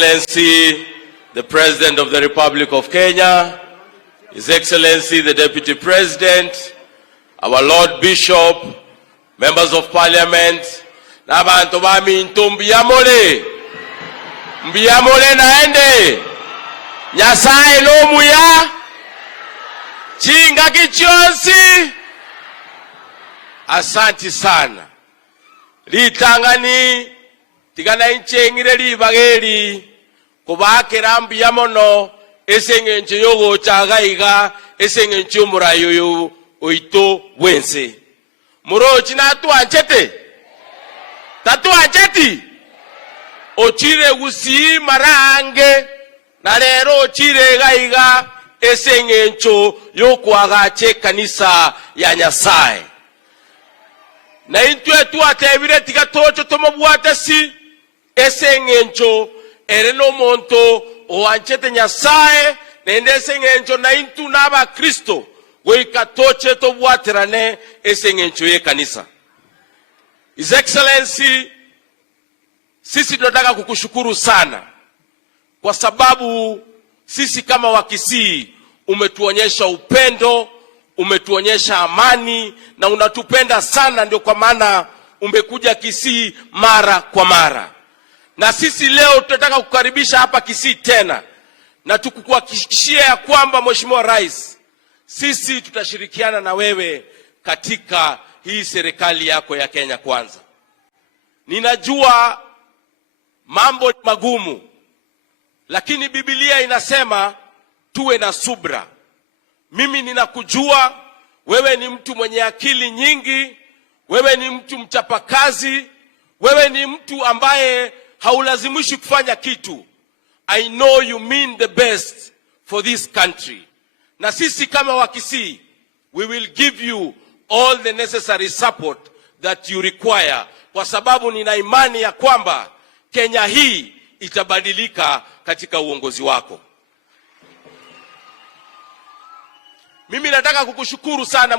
Excellency, the President of the Republic of Kenya, His Excellency, the Deputy President, our Lord Bishop, Members of Parliament, n'abantu bamintu mbiyamole naende, Nyasaye n'omuya, chinga kichonsi. Asanti sana. Litangani tigana inchengire libageri kubakera mbiyamono esengenche yogo chagaiga esengenche umurayo oito wense murochi na tatu ancheti ochire gusi marange na lero ochire gaiga esengencho yokwagache kanisa ya Nyasaye na intwe tuatebire tigatocho tomobwatasi esengencho ereno monto oanchete Nyasaye nende esengencho na intu naba Kristo goikatoche tobwaterane esengencho ye kanisa. His Excellency, sisi tunataka kukushukuru sana kwa sababu sisi kama Wakisii umetuonyesha upendo, umetuonyesha amani na unatupenda sana, ndio kwa maana umekuja Kisii mara kwa mara. Na sisi leo tunataka kukaribisha hapa Kisii tena na tukuhakikishia ya kwamba Mheshimiwa Rais, sisi tutashirikiana na wewe katika hii serikali yako ya Kenya Kwanza. Ninajua mambo magumu, lakini Biblia inasema tuwe na subra. Mimi ninakujua wewe ni mtu mwenye akili nyingi, wewe ni mtu mchapakazi, wewe ni mtu ambaye haulazimishi kufanya kitu. I know you mean the best for this country. Na sisi kama Wakisii, we will give you all the necessary support that you require, kwa sababu nina imani ya kwamba Kenya hii itabadilika katika uongozi wako. Mimi nataka kukushukuru sana.